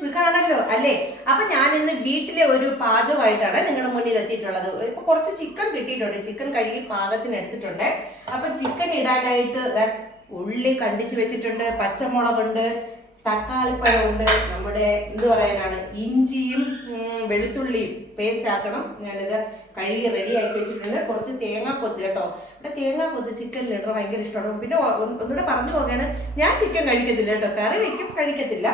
സുഖാണല്ലോ അല്ലേ? അപ്പൊ ഞാൻ ഇന്ന് വീട്ടിലെ ഒരു പാചകമായിട്ടാണ് നിങ്ങളുടെ മുന്നിൽ എത്തിയിട്ടുള്ളത് ഇപ്പൊ കുറച്ച് ചിക്കൻ കിട്ടിയിട്ടുണ്ട്. ചിക്കൻ കഴുകി പാകത്തിന് എടുത്തിട്ടുണ്ട്. അപ്പൊ ചിക്കൻ ഇടാനായിട്ട് ഉള്ളി കണ്ടിച്ച് വെച്ചിട്ടുണ്ട് പച്ചമുളകുണ്ട് തക്കാളിപ്പഴമുണ്ട് നമ്മുടെ എന്ത് പറയാനാണ് ഇഞ്ചിയും വെളുത്തുള്ളിയും പേസ്റ്റ് ആക്കണം. ഞാനിത് കഴുകി റെഡി ആക്കി വെച്ചിട്ടുണ്ട്. കുറച്ച് തേങ്ങാക്കൊത്ത് കേട്ടോ. എന്റെ തേങ്ങാ കൊത്ത് ചിക്കനിൽ ഇടണം ഭയങ്കര ഇഷ്ടമാണ്. പിന്നെ ഒന്നുകൂടെ പറഞ്ഞു പോവുകയാണ്. ഞാൻ ചിക്കൻ കഴിക്കത്തില്ല കേട്ടോ. കറി വെക്കും കഴിക്കത്തില്ല.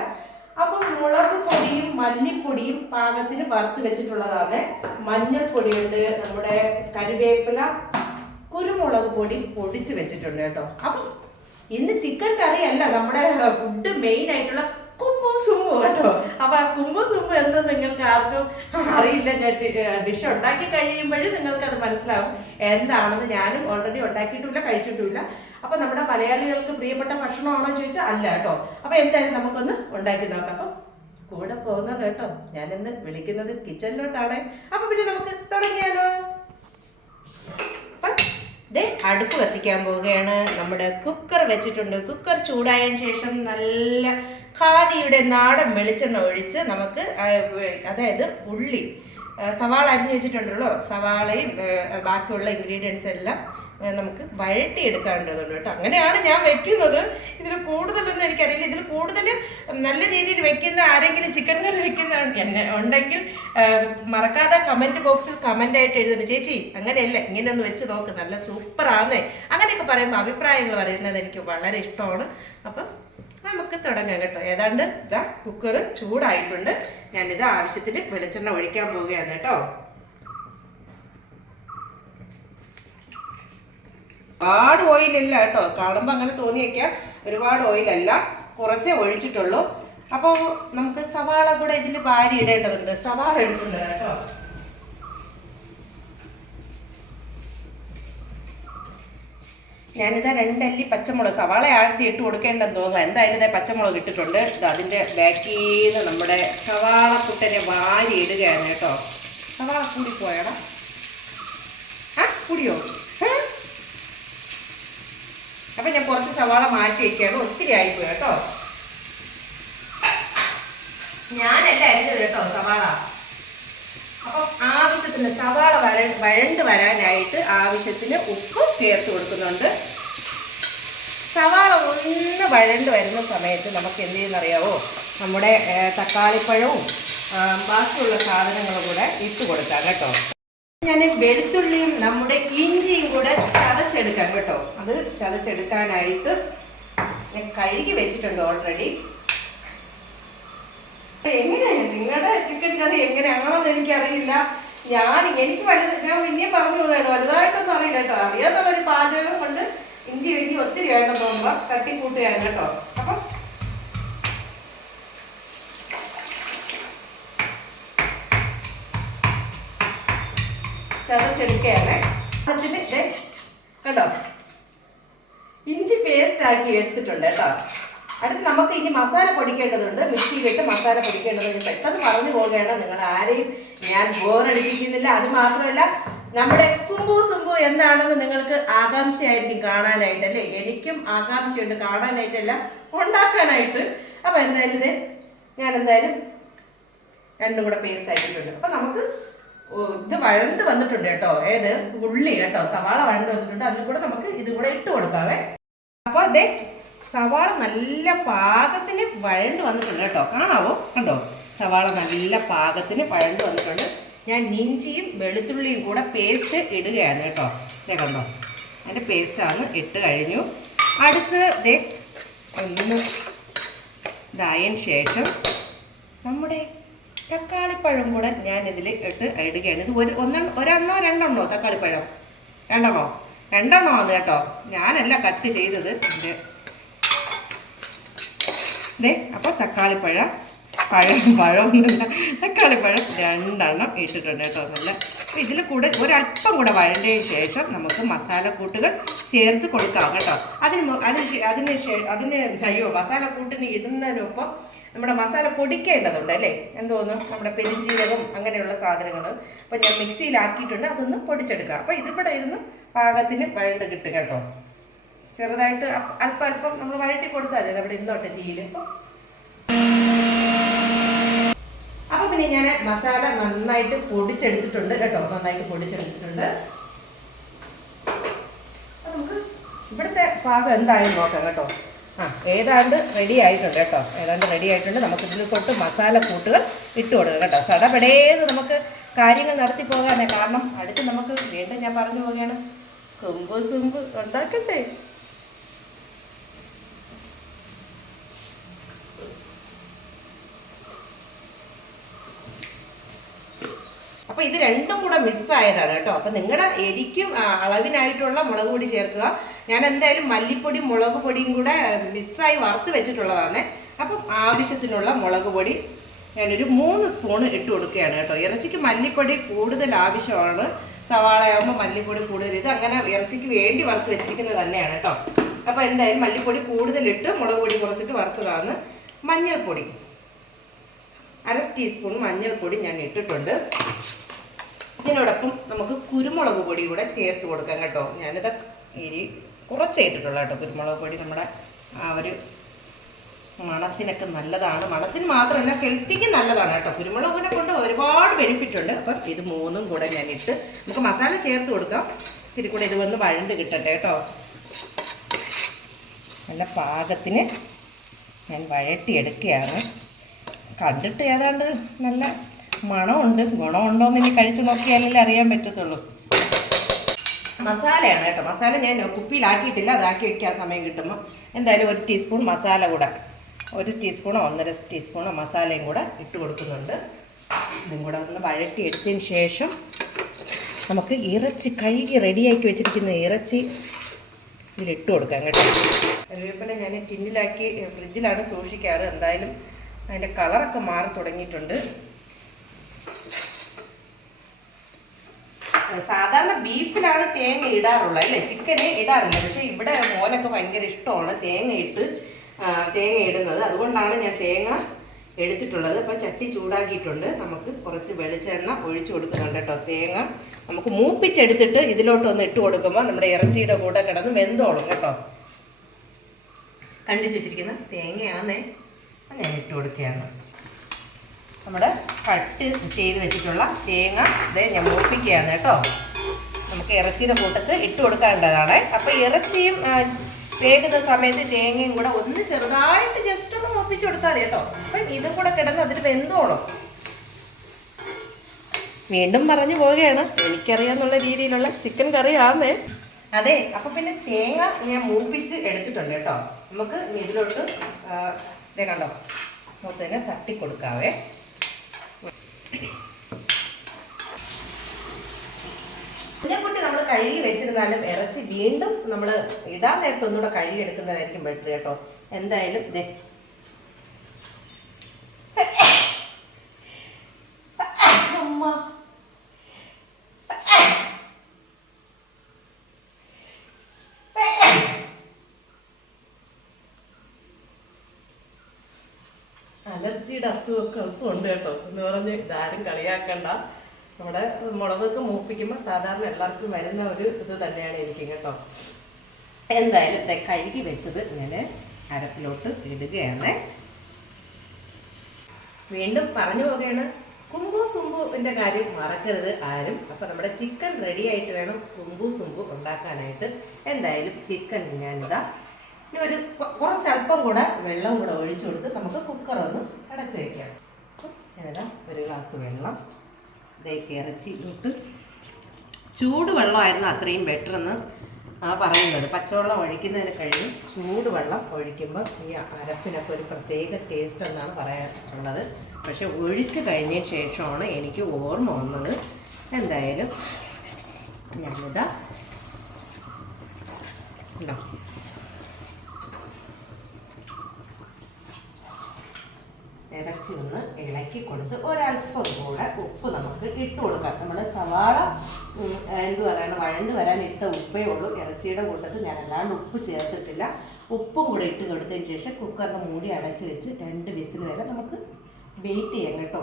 അപ്പം മുളക് പൊടിയും മല്ലിപ്പൊടിയും പാകത്തിന് വറുത്ത് വെച്ചിട്ടുള്ളതാണ്. മഞ്ഞൾപ്പൊടിയുണ്ട് നമ്മുടെ കരുവേപ്പില കുരുമുളക് പൊടി പൊടിച്ച് വെച്ചിട്ടുണ്ട് കേട്ടോ. അപ്പം ഇന്ന് ചിക്കൻ കറി അല്ല നമ്മുടെ ഫുഡ് മെയിൻ ആയിട്ടുള്ള കുമ്പോ സുമ്പോ കേട്ടോ. അപ്പൊ ആ കുമ്പോ സുമ്പോ എന്ന് നിങ്ങൾക്ക് ആർക്കും അറിയില്ല. ഞാൻ ഡിഷ് ഉണ്ടാക്കി കഴിയുമ്പോഴും നിങ്ങൾക്ക് അത് മനസ്സിലാവും. എന്താണെന്ന് ഞാനും ഓൾറെഡി ഉണ്ടാക്കിയിട്ടുമില്ല കഴിച്ചിട്ടുമില്ല. അപ്പൊ നമ്മുടെ മലയാളികൾക്ക് പ്രിയപ്പെട്ട ഭക്ഷണമാണോ ചോദിച്ചാൽ അല്ല കേട്ടോ. അപ്പൊ എന്തായാലും നമുക്കൊന്ന് ഉണ്ടാക്കി നോക്കാം. അപ്പം കൂടെ പോകുന്ന കേട്ടോ. ഞാനിന്ന് വിളിക്കുന്നത് കിച്ചണിലോട്ടാണ്. അപ്പൊ പിന്നെ നമുക്ക് തുടങ്ങിയാലോ? അടുപ്പ് കത്തിക്കാൻ പോവുകയാണ്. നമ്മുടെ കുക്കർ വെച്ചിട്ടുണ്ട്. കുക്കർ ചൂടായതിനു ശേഷം നല്ല ഖാദിയുടെ നാടൻ വെളിച്ചെണ്ണ ഒഴിച്ച് നമുക്ക് അതായത് ഉള്ളി സവാള അരിഞ്ഞു വെച്ചിട്ടുണ്ടല്ലോ സവാളയും ബാക്കിയുള്ള ഇൻഗ്രീഡിയൻസ് എല്ലാം നമുക്ക് വഴട്ടിയെടുക്കേണ്ടതുണ്ട് കേട്ടോ. അങ്ങനെയാണ് ഞാൻ വെക്കുന്നത്. ഇതിൽ കൂടുതലൊന്നും എനിക്കറിയില്ല. ഇതിൽ കൂടുതൽ നല്ല രീതിയിൽ വെക്കുന്ന ആരെങ്കിലും ചിക്കൻ കറി വെക്കുന്ന എന്നെ ഉണ്ടെങ്കിൽ മറക്കാതെ കമന്റ് ബോക്സിൽ കമന്റ് ആയിട്ട് എഴുതുന്നു. ചേച്ചി അങ്ങനെയല്ല. ഇങ്ങനെ ഒന്ന് വെച്ച് നോക്ക്. നല്ല സൂപ്പറാന്നേ അങ്ങനെയൊക്കെ പറയുമ്പോൾ അഭിപ്രായങ്ങൾ പറയുന്നത് എനിക്ക് വളരെ ഇഷ്ടമാണ്. അപ്പം നമുക്ക് തുടങ്ങാം കേട്ടോ. ഏതാണ്ട് ഇതാ കുക്കർ ചൂടായിട്ടുണ്ട്. ഞാനിത് ആവശ്യത്തിന് വെളിച്ചെണ്ണ ഒഴിക്കാൻ പോവുകയാണ് കേട്ടോ. ഒരുപാട് ഓയിലല്ല കേട്ടോ. കാണുമ്പോൾ അങ്ങനെ തോന്നിയേക്കാം. ഒരുപാട് ഓയിലല്ല കുറച്ചേ ഒഴിച്ചിട്ടുള്ളൂ. അപ്പോൾ നമുക്ക് സവാള കൂടെ ഇതിൽ വാരി ഇടേണ്ടതുണ്ട് സവാള എടുക്കുന്നത് കേട്ടോ. ഞാനിതാ രണ്ടല്ലി പച്ചമുളക് സവാള ആഴ്ത്തി ഇട്ട് കൊടുക്കേണ്ടെന്ന് തോന്നുന്നു. എന്തായാലും ഇതേ പച്ചമുളക് ഇട്ടിട്ടുണ്ട്. ഇത് അതിന്റെ ബാക്കിൽ നിന്ന് നമ്മുടെ സവാള കുട്ടനെ വാരി ഇടുകയാണ് കേട്ടോ. സവാള കൂടി പോയടാ ആ കൂടിയോ? അപ്പം ഞാൻ കുറച്ച് സവാള മാറ്റി വയ്ക്കുകയാണ് ഒത്തിരി ആയിപ്പോയി കേട്ടോ. ഞാനല്ല അരിഞ്ഞത് കേട്ടോ സവാള. അപ്പം ആവശ്യത്തിന് സവാള വര വഴണ്ട് വരാനായിട്ട് ആവശ്യത്തിന് ഉപ്പ് ചേർത്ത് കൊടുക്കുന്നുണ്ട്. സവാള ഒന്ന് വഴണ്ട് വരുന്ന സമയത്ത് നമുക്ക് എന്ത് ചെയ്യുന്നറിയാവോ? നമ്മുടെ തക്കാളിപ്പഴവും ബാക്കിയുള്ള സാധനങ്ങളും കൂടെ ഇട്ട് കൊടുക്കാം കേട്ടോ. ഞാൻ വെളുത്തുള്ളിയും നമ്മുടെ ഇഞ്ചിയും കൂടെ ചതച്ചെടുക്കാം കേട്ടോ. അത് ചതച്ചെടുക്കാനായിട്ട് ഞാൻ കഴുകി വെച്ചിട്ടുണ്ട് ഓൾറെഡി എങ്ങനെയാണ്? നിങ്ങളുടെ ചിക്കൻ കറി എങ്ങനെയാണോന്ന് എനിക്കറിയില്ല. ഞാൻ എനിക്ക് വലുത് ഞാൻ പിന്നെയും പറഞ്ഞു പോവുകയാണ് വലുതായിട്ടൊന്നും അറിയില്ല കേട്ടോ. ഒരു പാചകം കൊണ്ട് ഇഞ്ചി ഇഞ്ചി ഒത്തിരി വേണം തോന്നുമ്പോ തട്ടിക്കൂട്ടുകയാണ് കേട്ടോ. അപ്പം ചതച്ചെടുക്കുകയാണ്. അതിന് ദേ കണ്ടോ? ഇഞ്ചി പേസ്റ്റ് ആക്കി എടുത്തിട്ടുണ്ട് കേട്ടോ. അടുത്ത് നമുക്ക് ഇനി മസാല പൊടിക്കേണ്ടതുണ്ട്. മിക്സിയിലിട്ട് മസാല പൊടിക്കേണ്ടതുണ്ട്. പെട്ടെന്ന് പറഞ്ഞു പോകേണ്ട നിങ്ങൾ ആരെയും ഞാൻ ബോറടിപ്പിക്കുന്നില്ല. അത് മാത്രമല്ല നമ്മുടെ കുമ്പു സുമ്പു എന്താണെന്ന് നിങ്ങൾക്ക് ആകാംക്ഷയായിരിക്കും കാണാനായിട്ട് അല്ലേ? എനിക്കും ആകാംക്ഷയുണ്ട് കാണാനായിട്ടല്ല ഉണ്ടാക്കാനായിട്ട്. അപ്പൊ എന്തായാലും ഇത് ഞാൻ എന്തായാലും രണ്ടും കൂടെ പേസ്റ്റ് ആക്കിയിട്ടുണ്ട്. അപ്പൊ നമുക്ക് ഇത് വഴണ്ട് വന്നിട്ടുണ്ട് കേട്ടോ. ഏത്? ഉള്ളി കേട്ടോ. സവാള വഴണ്ട് വന്നിട്ടുണ്ട്. അതിൽ കൂടെ നമുക്ക് ഇത് കൂടെ ഇട്ട് കൊടുക്കാവേ. അപ്പൊ അതെ സവാള നല്ല പാകത്തിന് വഴണ്ട് വന്നിട്ടുണ്ട് കേട്ടോ. കാണാവോ? കണ്ടോ? സവാള നല്ല പാകത്തിന് വഴണ്ട് വന്നിട്ടുണ്ട്. ഞാൻ ഇഞ്ചിയും വെളുത്തുള്ളിയും കൂടെ പേസ്റ്റ് ഇടുകയാണ് കേട്ടോ. ഇതേ കണ്ടോ? അതിന്റെ പേസ്റ്റാണ് ഇട്ട് കഴിഞ്ഞു. അടുത്ത് ദേ ഒന്ന് ഇതായതിന് ശേഷം നമ്മുടെ തക്കാളിപ്പഴം കൂടെ ഞാൻ ഇതിൽ ഇട്ട് ഇടുകയാണ്. ഇത് ഒരു ഒന്നെ ഒരെണ്ണോ രണ്ടെണ്ണോ തക്കാളിപ്പഴം? രണ്ടെണ്ണോ? രണ്ടെണ്ണോ അത് കേട്ടോ. ഞാനല്ല കട്ട് ചെയ്തത്. എന്റെ ദേ അപ്പോൾ തക്കാളിപ്പഴ പഴം പഴമൊന്നുമില്ല തക്കാളിപ്പഴം രണ്ടെണ്ണം ഇട്ടിട്ടുണ്ട് കേട്ടോ നല്ല. അപ്പോൾ ഇതിൽ കൂടെ ഒരല്പം കൂടെ വഴണ്ടതിന് ശേഷം നമുക്ക് മസാലക്കൂട്ടുകൾ ചേർത്ത് കൊടുക്കാം കേട്ടോ. അതിന് അതിന് അതിന് അതിന് അയ്യോ മസാലക്കൂട്ടിന് ഇടുന്നതിനൊപ്പം നമ്മുടെ മസാല പൊടിക്കേണ്ടതുണ്ട് അല്ലേ? എന്തോന്ന്? നമ്മുടെ പെരിഞ്ചീരകം അങ്ങനെയുള്ള സാധനങ്ങൾ അപ്പോൾ ഞാൻ മിക്സിയിലാക്കിയിട്ടുണ്ട് അതൊന്ന് പൊടിച്ചെടുക്കാം. അപ്പോൾ ഇതിവിടെ ഇരുന്ന് പാകത്തിന് വഴണ്ട് കിട്ടും കേട്ടോ. ചെറുതായിട്ട് അല്പം അല്പം നമ്മൾ വഴറ്റി കൊടുത്താൽ മതി. അവിടെ പിന്നെ തീയിൽ മസാല നന്നായിട്ട് പൊടിച്ചെടുത്തിട്ടുണ്ട് കേട്ടോ. നന്നായിട്ട് പൊടിച്ചെടുത്തിട്ടുണ്ട്. നമുക്ക് ഇവിടുത്തെ പാകം എന്തായാലും നോക്കാം കേട്ടോ. ആ ഏതാണ്ട് റെഡി ആയിട്ടുണ്ട് കേട്ടോ. ഏതാണ്ട് റെഡി ആയിട്ടുണ്ട്. നമുക്ക് ഇതിൽ തൊട്ട് മസാല കൂട്ടുകൾ ഇട്ട് കൊടുക്കുക കേട്ടോ. സടപടേന്ന് നമുക്ക് കാര്യങ്ങൾ നടത്തി പോകാനേ കാരണം അടുത്ത് നമുക്ക് വീണ്ടും ഞാൻ പറഞ്ഞു പോവുകയാണ്. കുമ്പ് സുമ്പ് ഉണ്ടാക്കട്ടെ. അപ്പൊ ഇത് രണ്ടും കൂടെ മിസ്സായതാണ് കേട്ടോ. അപ്പൊ നിങ്ങളുടെ എരിക്കും അളവിനായിട്ടുള്ള മുളക് പൊടി ചേർക്കുക. ഞാൻ എന്തായാലും മല്ലിപ്പൊടി മുളക് പൊടിയും കൂടെ മിസ്സായി വറുത്ത് വെച്ചിട്ടുള്ളതാണ്. അപ്പം ആവശ്യത്തിനുള്ള മുളക് പൊടി ഞാനൊരു മൂന്ന് സ്പൂൺ ഇട്ട് കൊടുക്കുകയാണ് കേട്ടോ. ഇറച്ചിക്ക് മല്ലിപ്പൊടി കൂടുതൽ ആവശ്യമാണ്. സവാളയാകുമ്പോൾ മല്ലിപ്പൊടി കൂടുതൽ ഇത് അങ്ങനെ ഇറച്ചിക്ക് വേണ്ടി വറുത്ത് വെച്ചിരിക്കുന്നത് തന്നെയാണ് കേട്ടോ. അപ്പോൾ എന്തായാലും മല്ലിപ്പൊടി കൂടുതലിട്ട് മുളക് പൊടി കുറച്ചിട്ട് വറുത്തതാണ്. മഞ്ഞൾപ്പൊടി. അര ടീസ്പൂൺ മഞ്ഞൾപ്പൊടി ഞാൻ ഇട്ടിട്ടുണ്ട്. ഇതിനോടൊപ്പം നമുക്ക് കുരുമുളക് പൊടി കൂടെ ചേർത്ത് കൊടുക്കാം കേട്ടോ. ഞാനിത് ഇരി കുറച്ചേ ഇട്ടിട്ടുള്ളൂ കേട്ടോ. കുരുമുളക് പൊടി നമ്മുടെ ആ ഒരു മണത്തിനൊക്കെ നല്ലതാണ്. മണത്തിന് മാത്രമല്ല ഹെൽത്തിക്ക് നല്ലതാണ് കേട്ടോ. കുരുമുളകിനെ കൊണ്ട് ഒരുപാട് ബെനിഫിറ്റ് ഉണ്ട്. അപ്പം ഇത് മൂന്നും കൂടെ ഞാൻ ഇട്ട് നമുക്ക് മസാല ചേർത്ത് കൊടുക്കാം. ഇച്ചിരി കൂടെ ഇത് വന്ന് വഴണ്ട് കിട്ടട്ടെ കേട്ടോ. നല്ല പാകത്തിന് ഞാൻ വഴട്ടിയെടുക്കുകയാണ്. കണ്ടിട്ട് ഏതാണ്ട് നല്ല മണമുണ്ട് ഗുണമുണ്ടോയെന്ന് ഇനി കഴിച്ചു നോക്കിയാലല്ലേ അറിയാൻ പറ്റത്തുള്ളൂ. മസാലയാണ് കേട്ടോ. മസാല ഞാൻ കുപ്പിയിലാക്കിയിട്ടില്ല അതാക്കി വെക്കാൻ സമയം കിട്ടുമ്പോൾ എന്തായാലും ഒരു ടീസ്പൂൺ മസാല കൂടെ ഒരു ടീസ്പൂണോ ഒന്നര ടീസ്പൂണോ മസാലയും കൂടെ ഇട്ട് കൊടുക്കുന്നുണ്ട്. ഇതും കൂടെ ഒന്ന് വഴറ്റി എടുത്തതിന് ശേഷം നമുക്ക് ഇറച്ചി കഴുകി റെഡിയാക്കി വെച്ചിരിക്കുന്ന ഇറച്ചി ഇതിലിട്ട് കൊടുക്കാം കേട്ടോ. കറിവേപ്പില ഞാൻ ടിന്നിലാക്കി ഫ്രിഡ്ജിലാണ് സൂക്ഷിക്കാറ്. എന്തായാലും അതിന്റെ കളറൊക്കെ മാറി തുടങ്ങിയിട്ടുണ്ട്. സാധാരണ ബീഫിലാണ് തേങ്ങ ഇടാറുള്ളത് അല്ലേ? ചിക്കനെ ഇടാറില്ല. പക്ഷെ ഇവിടെ മോനൊക്കെ ഭയങ്കര ഇഷ്ടമാണ് തേങ്ങ ഇട്ട് തേങ്ങ ഇടുന്നത്. അതുകൊണ്ടാണ് ഞാൻ തേങ്ങ എടുത്തിട്ടുള്ളത്. അപ്പം ചട്ടി ചൂടാക്കിയിട്ടുണ്ട്. നമുക്ക് കുറച്ച് വെളിച്ചെണ്ണ ഒഴിച്ചു കൊടുക്കുന്നുണ്ട് കേട്ടോ തേങ്ങ. നമുക്ക് മൂപ്പിച്ചെടുത്തിട്ട് ഇതിലോട്ട് ഒന്ന് ഇട്ട് കൊടുക്കുമ്പോൾ നമ്മുടെ ഇറച്ചിയുടെ കൂടെ കിടന്ന് വെന്തോളും കേട്ടോ. കണ്ടിച്ചു വെച്ചിരിക്കുന്ന തേങ്ങയാണേ ഞാൻ ഇട്ട് കൊടുക്കുകയാണ് നമ്മൾ കട്ട് ചെയ്ത് വെച്ചിട്ടുള്ള തേങ്ങ ഇത് ഞാൻ മൂപ്പിക്കുകയാണ് കേട്ടോ. നമുക്ക് ഇറച്ചിയുടെ കൂട്ടത്ത് ഇട്ട് കൊടുക്കേണ്ടതാണ് അപ്പോൾ ഇറച്ചിയും വേകുന്ന സമയത്ത് തേങ്ങയും കൂടെ ഒന്ന് ചെറുതായിട്ട് ജസ്റ്റ് ഒന്ന് മൂപ്പിച്ച് കൊടുത്താൽ കേട്ടോ. അപ്പം ഇതും കൂടെ കിടന്ന് അതിൽ വെന്തോളും. വീണ്ടും പറഞ്ഞു പോവുകയാണ്. എനിക്കറിയാന്നുള്ള രീതിയിലുള്ള ചിക്കൻ കറി കറിയാന്നേ. അതെ അപ്പൊ പിന്നെ തേങ്ങ ഞാൻ മൂപ്പിച്ച് എടുത്തിട്ടുണ്ട് കേട്ടോ. നമുക്ക് ഇതിലോട്ട് ദേ കണ്ടോ? മൂത്തതിനെ തട്ടി കൊടുക്കാവേ. ഇതിനെക്കുട്ടി നമ്മൾ കഴുകി വെച്ചിരുന്നാലും ഇറച്ചി വീണ്ടും നമ്മൾ ഇടാൻ നേരത്തെ ഒന്നുകൂടെ കഴുകി എടുക്കുന്നതായിരിക്കും ബെറ്റർ കേട്ടോ. എന്തായാലും ഇതേ അമ്മ അലർജിയുടെ അസുഖമൊക്കെ ഉണ്ട് കേട്ടോ. എന്ന് പറഞ്ഞ് ഇതാരും കളിയാക്കണ്ട. നമ്മുടെ മുളകൊക്കെ മൂപ്പിക്കുമ്പോൾ സാധാരണ എല്ലാവർക്കും വരുന്ന ഒരു ഇത് തന്നെയാണ് എനിക്ക് കേട്ടോ. എന്തായാലും കഴുകി വെച്ചത് ഞാൻ അരപ്പിലോട്ട് ഇടുകയാണ്. വീണ്ടും പറഞ്ഞു പോവുകയാണ്. കുമ്പു സുമ്പുവിന്റെ കാര്യം മറക്കരുത് ആരും. അപ്പം നമ്മുടെ ചിക്കൻ റെഡി ആയിട്ട് വേണം കുമ്പു സുമ്പു ഉണ്ടാക്കാനായിട്ട്. എന്തായാലും ചിക്കൻ ഞാനിതാ ഇനി ഒരു കുറച്ചല്പം കൂടെ വെള്ളം കൂടെ ഒഴിച്ചു കൊടുത്ത് നമുക്ക് കുക്കർ ഒന്ന് അടച്ചു വയ്ക്കാം ഏതാ? ഒരു ഗ്ലാസ് വെള്ളം. ഇതേക്ക് ഇറച്ചി ഇട്ട് ചൂട് വെള്ളമായിരുന്നു അത്രയും ബെറ്റർ എന്ന് ആ പറയുന്നത്. പച്ചവെള്ളം ഒഴിക്കുന്നതിന് കഴിഞ്ഞ് ചൂട് വെള്ളം ഒഴിക്കുമ്പോൾ ഈ അരപ്പിനൊക്കെ ഒരു പ്രത്യേക ടേസ്റ്റ് എന്നാണ് പറയാറുള്ളത് പക്ഷെ ഒഴിച്ച് കഴിഞ്ഞ ശേഷമാണ് എനിക്ക് ഓർമ്മ വന്നത്. എന്തായാലും ഞാനിതാ ഉണ്ടോ ഇറച്ചി ഒന്ന് ഇളക്കി കൊടുത്ത് ഒരല്പം കൂടെ ഉപ്പ് നമുക്ക് ഇട്ട് കൊടുക്കാം. നമ്മൾ സവാള എന്ത് പറയണം വഴണ്ട് വരാൻ ഇട്ട ഉപ്പേ ഉള്ളൂ. ഇറച്ചിയുടെ കൂട്ടത്തിൽ ഞാൻ അല്ലാണ്ട് ഉപ്പ് ചേർത്തിട്ടില്ല. ഉപ്പും കൂടെ ഇട്ട് കൊടുത്തതിന് ശേഷം കുക്കറിന്റെ മൂടി അടച്ച് വെച്ച് രണ്ട് വിസിൽ വരെ നമുക്ക് വെയിറ്റ് ചെയ്യാം കേട്ടോ.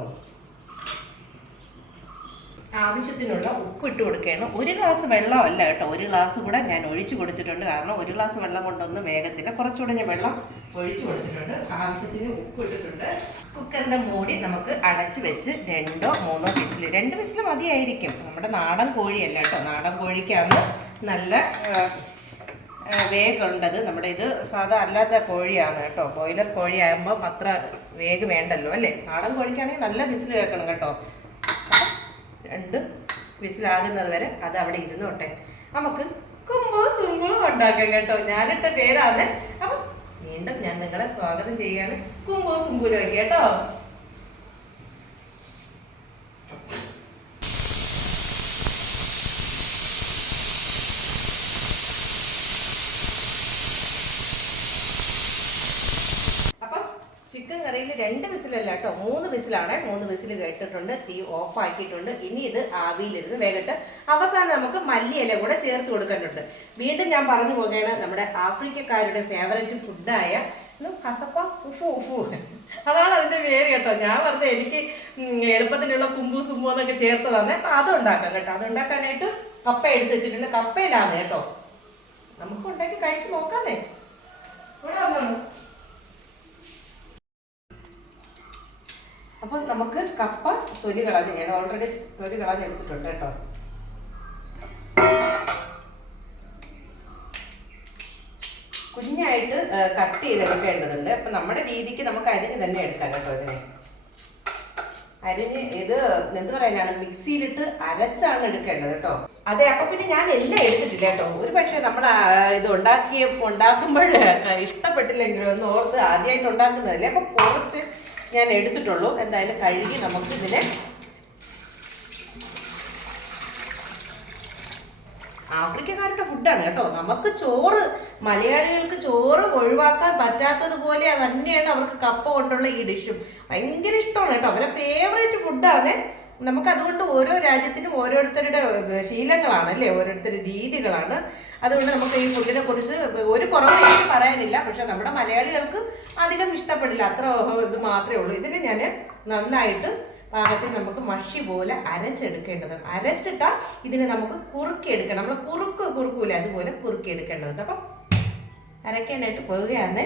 ആവശ്യത്തിനുള്ള ഉപ്പ് ഇട്ട് കൊടുക്കുകയാണ്. ഒരു ഗ്ലാസ് വെള്ളമല്ല കേട്ടോ. ഒരു ഗ്ലാസ് കൂടെ ഞാൻ ഒഴിച്ചു കൊടുത്തിട്ടുണ്ട്. കാരണം ഒരു ഗ്ലാസ് വെള്ളം കൊണ്ടൊന്നും വേഗത്തില്ല. കുറച്ചുകൂടെ ഞാൻ വെള്ളം ഒഴിച്ചു കൊടുത്തിട്ടുണ്ട്. ആവശ്യത്തിന് ഉപ്പ് ഇട്ടിട്ടുണ്ട്. കുക്കറിന്റെ മൂടി നമുക്ക് അടച്ച് വെച്ച് രണ്ടോ മൂന്നോ വിസിൽ രണ്ട് വിസിൽ മതിയായിരിക്കും. നമ്മുടെ നാടൻ കോഴിയല്ല കേട്ടോ. നാടൻ കോഴിക്കാണ് നല്ല വേഗമുണ്ടത് നമ്മുടെ ഇത് സാധാ അല്ലാത്ത കോഴിയാണ് കേട്ടോ. ബോയിലർ കോഴിയാകുമ്പം അത്ര വേഗം വേണ്ടല്ലോ അല്ലേ? നാടൻ കോഴിക്കാണെങ്കിൽ നല്ല വിസിൽ കേൾക്കണം കേട്ടോ. രണ്ട് വിസിലാകുന്നത് വരെ അത് അവിടെ ഇരുന്നോട്ടെ. നമുക്ക് കുമ്പോ സുമ്പോ ഉണ്ടാക്കാം കേട്ടോ. ഞാനിട്ട പേരാണ്. അപ്പം വീണ്ടും ഞാൻ നിങ്ങളെ സ്വാഗതം ചെയ്യാണ് കുമ്പോ സുമ്പൂലോ കേട്ടോ അപ്പം ചിക്കൻ കറിയിൽ രണ്ട് വിസിലല്ല കേട്ടോ മൂന്ന് വിസിലാണ് മൂന്ന് വിസിൽ കേട്ടിട്ടുണ്ട് തീ ഓഫ് ആക്കിയിട്ടുണ്ട്. ഇനി ഇത് ആവിയിലിരുന്ന് വേഗത്ത് അവസാനം നമുക്ക് മല്ലിയില കൂടെ ചേർത്ത് കൊടുക്കാനുണ്ട് വീണ്ടും ഞാൻ പറഞ്ഞു പോകുകയാണ് നമ്മുടെ ആഫ്രിക്കക്കാരുടെ ഫേവറേറ്റ് ഫുഡായ കസപ്പ ഉഫു ഉഫു അതാണ് അതിന്റെ പേര് കേട്ടോ. ഞാൻ പറഞ്ഞ എനിക്ക് എളുപ്പത്തിലുള്ള കുമ്പു സുമ്പു എന്നൊക്കെ ചേർത്ത് തന്നെ അപ്പൊ അത് ഉണ്ടാക്കാം കേട്ടോ. അത് ഉണ്ടാക്കാനായിട്ട് കപ്പ എടുത്ത് വെച്ചിട്ടുണ്ട്. കപ്പയിലാണ് കേട്ടോ. നമുക്ക് ഉണ്ടാക്കി കഴിച്ചു നോക്കാന്നേ ഇവിടെ വന്നോളൂ. അപ്പൊ നമുക്ക് കപ്പ തൊലി കളഞ്ഞ് ഞാൻ ഓൾറെഡി തൊലി കളഞ്ഞ് എടുത്തിട്ടുണ്ട് കേട്ടോ. കുഞ്ഞായിട്ട് കട്ട് ചെയ്തെടുക്കേണ്ടതുണ്ട്. അപ്പൊ നമ്മുടെ രീതിക്ക് നമുക്ക് അരിഞ്ഞ് തന്നെ എടുക്കാം കേട്ടോ ഇതിനെ. അരിഞ്ഞ് ഇത് എന്ത് പറയാനാണ് മിക്സിയിലിട്ട് അരച്ചാണ് എടുക്കേണ്ടത് കേട്ടോ. അതെ അപ്പൊ പിന്നെ ഞാൻ എല്ലാം എടുത്തിട്ടില്ല കേട്ടോ. ഒരു പക്ഷേ നമ്മൾ ഇത് ഉണ്ടാക്കിയ ഉണ്ടാക്കുമ്പോൾ ഇഷ്ടപ്പെട്ടില്ലെങ്കിലും ഒന്ന് ഓർത്ത് ആദ്യമായിട്ട് ഉണ്ടാക്കുന്നതല്ലേ? അപ്പൊ കുറച്ച് ഞാൻ എടുത്തിട്ടുള്ളൂ. എന്തായാലും കഴുകി നമുക്ക് ഇതിനെ ആഫ്രിക്കക്കാരുടെ ഫുഡാണ് കേട്ടോ. നമുക്ക് ചോറ് മലയാളികൾക്ക് ചോറ് ഒഴിവാക്കാൻ പറ്റാത്തത് പോലെ തന്നെയാണ് അവർക്ക് കപ്പ കൊണ്ടുള്ള ഈ ഡിഷും ഭയങ്കര ഇഷ്ടമാണ് കേട്ടോ. അവരെ ഫേവറേറ്റ് ഫുഡാണ് നമുക്ക് അതുകൊണ്ട് ഓരോ രാജ്യത്തിനും ഓരോരുത്തരുടെ ശീലങ്ങളാണ് അല്ലേ ഓരോരുത്തരുടെ രീതികളാണ്. അതുകൊണ്ട് നമുക്ക് ഈ ഫുഡിനെ കുറിച്ച് ഒരു കുറവായിട്ട് പറയാനില്ല. പക്ഷെ നമ്മുടെ മലയാളികൾക്ക് അധികം ഇഷ്ടപ്പെടില്ല. അത്ര ഇത് മാത്രമേ ഉള്ളൂ. ഇതിനെ ഞാൻ നന്നായിട്ട് പാകത്തിൽ നമുക്ക് മഷി പോലെ അരച്ചെടുക്കേണ്ടതാണ് അരച്ചിട്ടാ ഇതിനെ നമുക്ക് കുറുക്കിയെടുക്കണം. നമ്മൾ കുറുക്ക് കുറുക്കൂല? അതുപോലെ കുറുക്കിയെടുക്കേണ്ടതുണ്ട്. അപ്പം അരയ്ക്കാനായിട്ട് പോവുകയാണ്.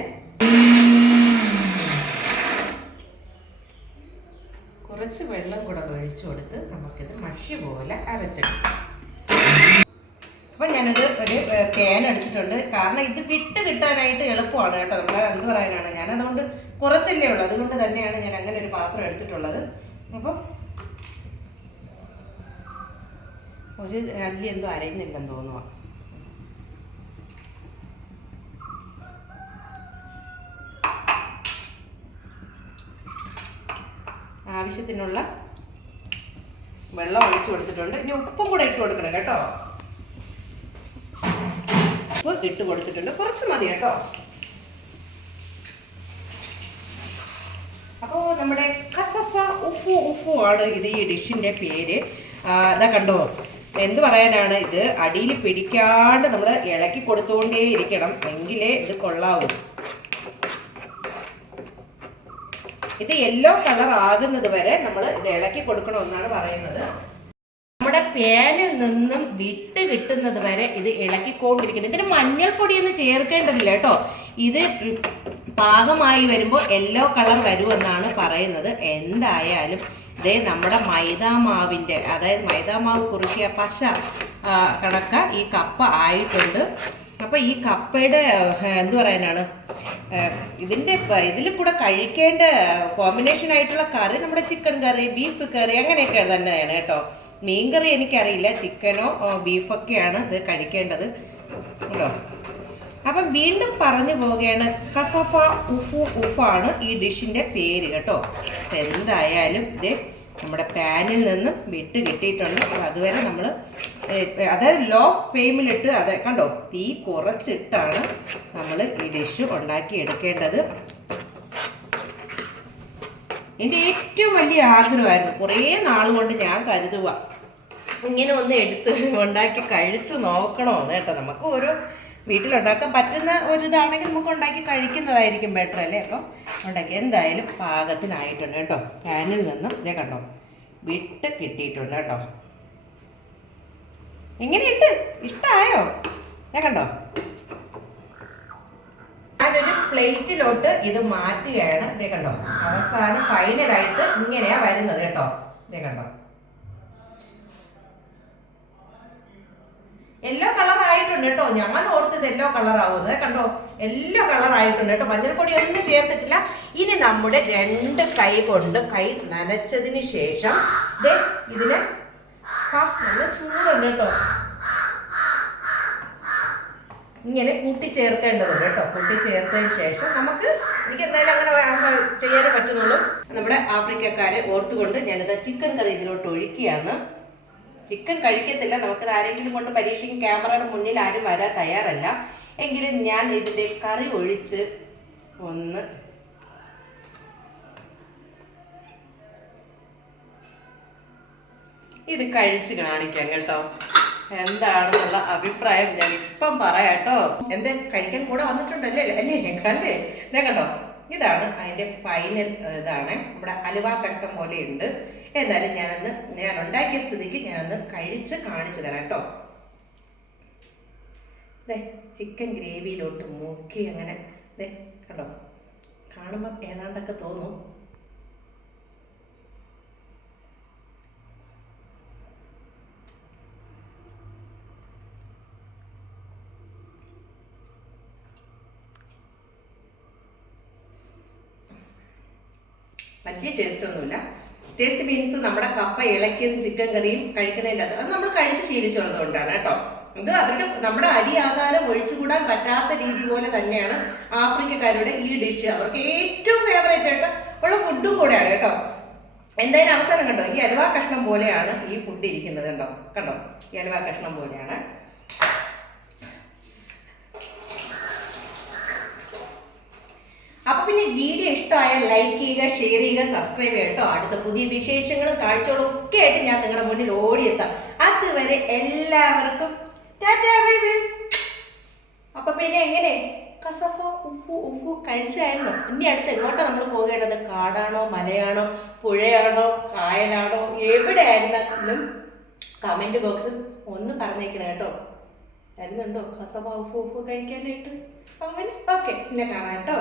കുറച്ച് വെള്ളം കൂടെ ഒഴിച്ചു കൊടുത്ത് നമുക്കിത് മഷി പോലെ അരച്ചെടുക്കാം. അപ്പം ഞാനത് ഒരു പാൻ എടുത്തിട്ടുണ്ട്. കാരണം ഇത് വിട്ട് കിട്ടാനായിട്ട് എളുപ്പമാണ് കേട്ടോ നമ്മൾ എന്ത് പറയാനാണ്? ഞാൻ അതുകൊണ്ട് കുറച്ചല്ലേ ഉള്ളൂ. അതുകൊണ്ട് തന്നെയാണ് ഞാൻ അങ്ങനെ ഒരു പാത്രം എടുത്തിട്ടുള്ളത്. അപ്പം ഒരു അല്ലി എന്തോ അരയുന്നില്ലെന്ന് തോന്നുക ആവശ്യത്തിനുള്ള വെള്ളം ഒഴിച്ചു കൊടുത്തിട്ടുണ്ട്. ഇനി ഉപ്പും കൂടെ ഇട്ട് കൊടുക്കണം കേട്ടോ. ഉപ്പ് ഇട്ട് കൊടുത്തിട്ടുണ്ട്. കുറച്ച് മതി കേട്ടോ. അപ്പോൾ നമ്മുടെ കസഫ ഉഫു ഉഫു ആണ് ഇത് ഈ ഡിഷിന്റെ പേര്. ഇതാ കണ്ടോ? എന്ത് പറയാനാണ് ഇത്? അടിയിൽ പിടിക്കാണ്ട് നമ്മൾ ഇളക്കി കൊടുത്തുകൊണ്ടേ ഇരിക്കണം എങ്കിലേ ഇത് കൊള്ളാവൂ. ഇത് യെല്ലോ കളർ ആകുന്നത് വരെ നമ്മൾ ഇത് ഇളക്കി കൊടുക്കണമെന്നാണ് പറയുന്നത്. നമ്മുടെ പേനിൽ നിന്നും വിട്ട് കിട്ടുന്നത് വരെ ഇത് ഇളക്കിക്കൊണ്ടിരിക്കണം ഇതിന് മഞ്ഞൾപ്പൊടി ഒന്നും ചേർക്കേണ്ടതില്ല കേട്ടോ. ഇത് പാകമായി വരുമ്പോൾ യെല്ലോ കളർ വരുമെന്നാണ് പറയുന്നത്. എന്തായാലും ഇതേ നമ്മുടെ മൈദാമാവിന്റെ അതായത് മൈദാമാവ് കുറുക്കിയ പശ കണക്ക ഈ കപ്പ ആയിട്ടുണ്ട്. അപ്പോൾ ഈ കപ്പയുടെ എന്ത് പറയാനാണ്? ഇതിന്റെ ഇതിൽ കൂടെ കഴിക്കേണ്ട കോമ്പിനേഷൻ ആയിട്ടുള്ള കറി നമ്മുടെ ചിക്കൻ കറി ബീഫ് കറി അങ്ങനെയൊക്കെ തന്നെയാണ് കേട്ടോ. മീൻ കറി എനിക്കറിയില്ല ചിക്കനോ ബീഫൊക്കെയാണ് ഇത് കഴിക്കേണ്ടത്. കേട്ടോ. അപ്പം വീണ്ടും പറഞ്ഞു പോവുകയാണ് കസഫ ഉഫു ഉഫാണ് ഈ ഡിഷിന്റെ പേര് കേട്ടോ. എന്തായാലും ഇത് നമ്മുടെ പാനിൽ നിന്നും വിട്ട് കിട്ടിയിട്ടുണ്ട്. അപ്പോൾ അതുവരെ നമ്മൾ അതായത് ലോ ഫ്ലെയിമിലിട്ട് അത് കണ്ടോ? തീ കുറച്ചിട്ടാണ് നമ്മൾ ഈ ഡിഷ് ഉണ്ടാക്കി എടുക്കേണ്ടത്. എന്റെ ഏറ്റവും വലിയ ആഗ്രഹമായിരുന്നു. കുറേ നാൾ കൊണ്ട് ഞാൻ കരുതുക ഇങ്ങനെ ഒന്ന് എടുത്ത് ഉണ്ടാക്കി കഴിച്ചു നോക്കണമെന്ന് കേട്ടോ. നമുക്ക് ഓരോ വീട്ടിലുണ്ടാക്കാൻ പറ്റുന്ന ഒരു ഇതാണെങ്കിൽ നമുക്ക് ഉണ്ടാക്കി കഴിക്കുന്നതായിരിക്കും ബെറ്റർ അല്ലേ? അപ്പം ഉണ്ടാക്കി. എന്തായാലും പാകത്തിനായിട്ടുണ്ട് കേട്ടോ. പാനിൽ നിന്നും ഇതേ കണ്ടോ? വിട്ട് കിട്ടിയിട്ടുണ്ട് കേട്ടോ. എങ്ങനെയുണ്ട്? ഇഷ്ടമായോ ഇതേ കണ്ടോ? ഞാനൊരു പ്ലേറ്റിലോട്ട് ഇത് മാറ്റുകയാണ്. ഇതേ കണ്ടോ? അവസാനം ഫൈനലായിട്ട് ഇങ്ങനെയാ വരുന്നത് കേട്ടോ. ഇതേ കണ്ടോ? യെല്ലോ കളർ ആയിട്ടുണ്ട് കേട്ടോ. ഞാൻ ഓർത്തത് യെല്ലോ കളർ ആവുന്നത് കണ്ടോ? യെല്ലോ കളർ ആയിട്ടുണ്ട് കേട്ടോ. മഞ്ഞൾപ്പൊടി ഒന്നും ചേർത്തിട്ടില്ല. ഇനി നമ്മുടെ രണ്ട് കൈ കൊണ്ട് കൈ നനച്ചതിന് ശേഷം ഇതിന് നല്ല ചൂടുണ്ട് കേട്ടോ. ഇങ്ങനെ കൂട്ടിച്ചേർക്കേണ്ടതുണ്ട് കേട്ടോ. കൂട്ടിച്ചേർത്തതിന് ശേഷം നമുക്ക് എനിക്ക് എന്തായാലും അങ്ങനെ ചെയ്യാനേ പറ്റുന്നുള്ളൂ. നമ്മുടെ ആഫ്രിക്കക്കാരെ ഓർത്തുകൊണ്ട് ഞാനിത് ചിക്കൻ കറി ഇതിലോട്ട് ഒഴിക്കുകയാണ്. ചിക്കൻ കഴിക്കത്തില്ല. നമുക്കത് ആരെങ്കിലും കൊണ്ട് പരീക്ഷിക്കും. ക്യാമറയുടെ മുന്നിൽ ആരും വരാൻ തയ്യാറല്ല. എങ്കിലും ഞാൻ ഇതിന്റെ കറി ഒഴിച്ച് ഒന്ന് ഇത് കഴിച്ച് കാണിക്കാം കേട്ടോ. എന്താണെന്നുള്ള അഭിപ്രായം ഞാൻ ഇപ്പം പറയാം കേട്ടോ. എന്ത് കഴിക്കാൻ കൂടെ വന്നിട്ടുണ്ടല്ലേ അല്ലേ? അല്ലേ ഞാൻ കണ്ടോ? ഇതാണ് അതിന്റെ ഫൈനൽ ഇതാണ്. നമ്മുടെ അലുവ പോലെ പോലെയുണ്ട്. എന്തായാലും ഞാനന്ന് ഞാൻ ഉണ്ടാക്കിയ സ്ഥിതിക്ക് ഞാനന്ന് കഴിച്ച് കാണിച്ചു തരാം കേട്ടോ. ദേ ചിക്കൻ ഗ്രേവിയിലോട്ട് മുക്കി അങ്ങനെ. ദേ കണ്ടോ? കാണുമ്പോൾ ഏതാണ്ടൊക്കെ തോന്നും. വലിയ ടേസ്റ്റ് ഒന്നുമില്ല. ടേസ്റ്റ് മീൻസ് നമ്മുടെ കപ്പ ഇളക്കിയത് ചിക്കൻ കറിയും കഴിക്കുന്നതിന്റെ അത് നമ്മൾ കഴിച്ച് ശീലിച്ചുള്ളതുകൊണ്ടാണ് കേട്ടോ. ഇത് അവരുടെ നമ്മുടെ അരി ആകാരം ഒഴിച്ചുകൂടാൻ പറ്റാത്ത രീതി പോലെ തന്നെയാണ് ആഫ്രിക്കക്കാരുടെ ഈ ഡിഷ് അവർക്ക് ഏറ്റവും ഫേവറേറ്റ് ആയിട്ട് ഉള്ള ഫുഡും കൂടെയാണ് കേട്ടോ. എന്തായാലും അവസാനം കണ്ടോ? ഈ അലുവ കഷ്ണം പോലെയാണ് ഈ ഫുഡ് ഇരിക്കുന്നത് കണ്ടോ? കണ്ടോ? ഈ അലുവ കഷ്ണം പോലെയാണ്. അപ്പൊ പിന്നെ വീഡിയോ ഇഷ്ടമായാൽ ലൈക്ക് ചെയ്യുക ഷെയർ ചെയ്യുക സബ്സ്ക്രൈബ് ചെയ്യുക കേട്ടോ. അടുത്ത പുതിയ വിശേഷങ്ങളും കാഴ്ചകളും ഒക്കെ ആയിട്ട് ഞാൻ നിങ്ങളുടെ മുന്നിൽ ഓടിയെത്താം. അതുവരെ എല്ലാവർക്കും അപ്പൊ പിന്നെ എങ്ങനെ? കസഫ ഉപ്പു ഉപ്പു കഴിച്ചായിരുന്നു? ഇനി അടുത്ത് എങ്ങോട്ടാ നമ്മൾ പോകേണ്ടത്? കാടാണോ മലയാണോ പുഴയാണോ കായലാണോ എവിടെ ആയിരുന്നാലും കമന്റ് ബോക്സിൽ ഒന്ന് പറഞ്ഞേക്കണം കേട്ടോ. വരുന്നുണ്ടോ? കസവ ഉപ്പു ഉപ്പു കഴിക്കാനായിട്ട്? അങ്ങനെ? ഓക്കെ പിന്നെ കാണാം കേട്ടോ.